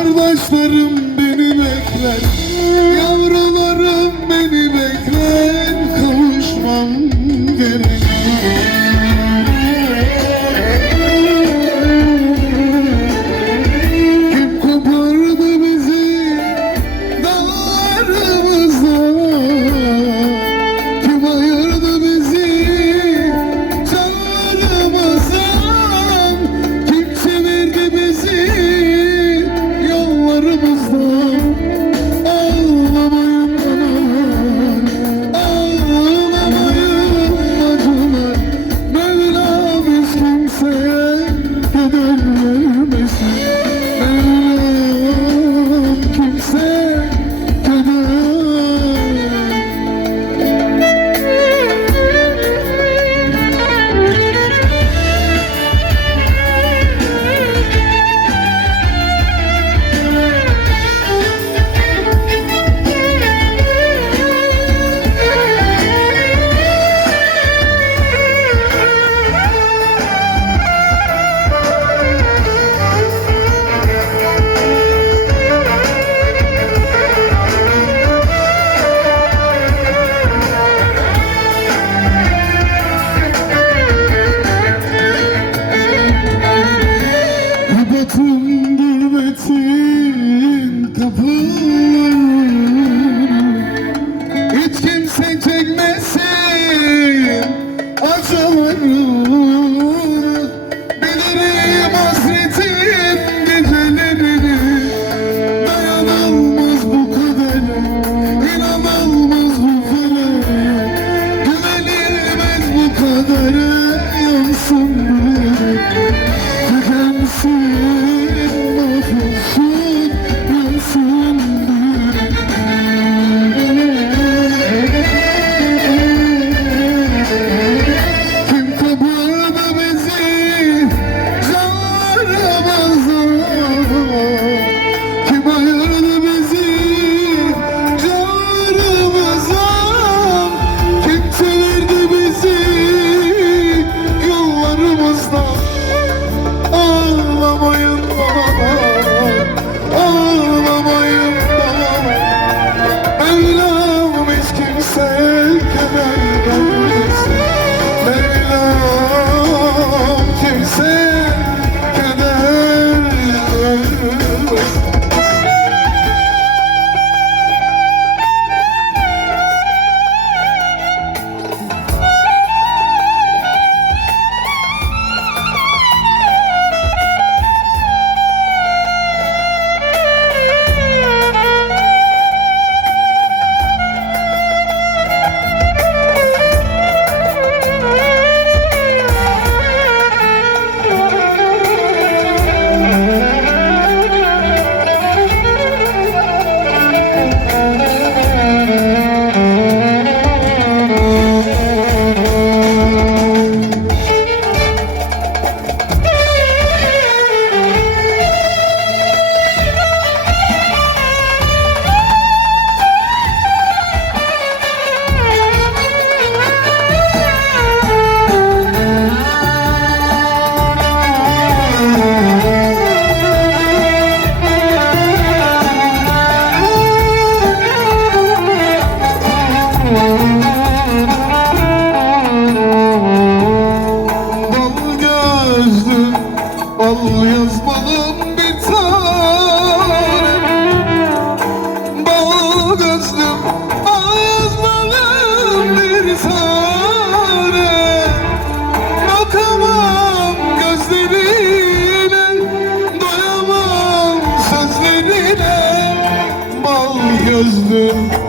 Kardeşlerim beni bekler Yavrularım. Prabhu Al gözlüm bir sare. Bakamam gözlerine Doyamam sözlerine. Bal gözlüm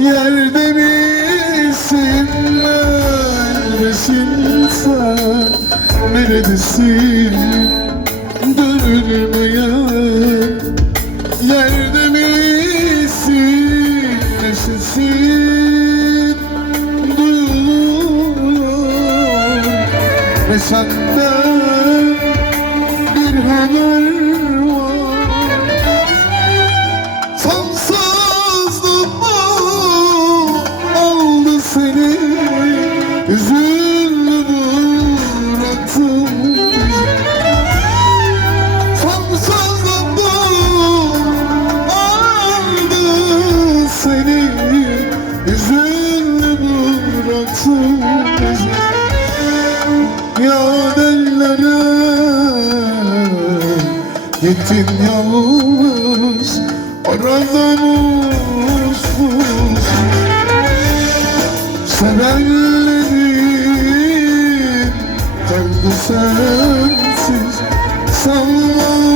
Yerde misin, ölmesin sen. Neredesin, dönülmeyen Yerde misin, neşesin. Duyuluyor, neşen gittin yalnız Aradan usuz Sevenlerin kaldı sensiz Sanma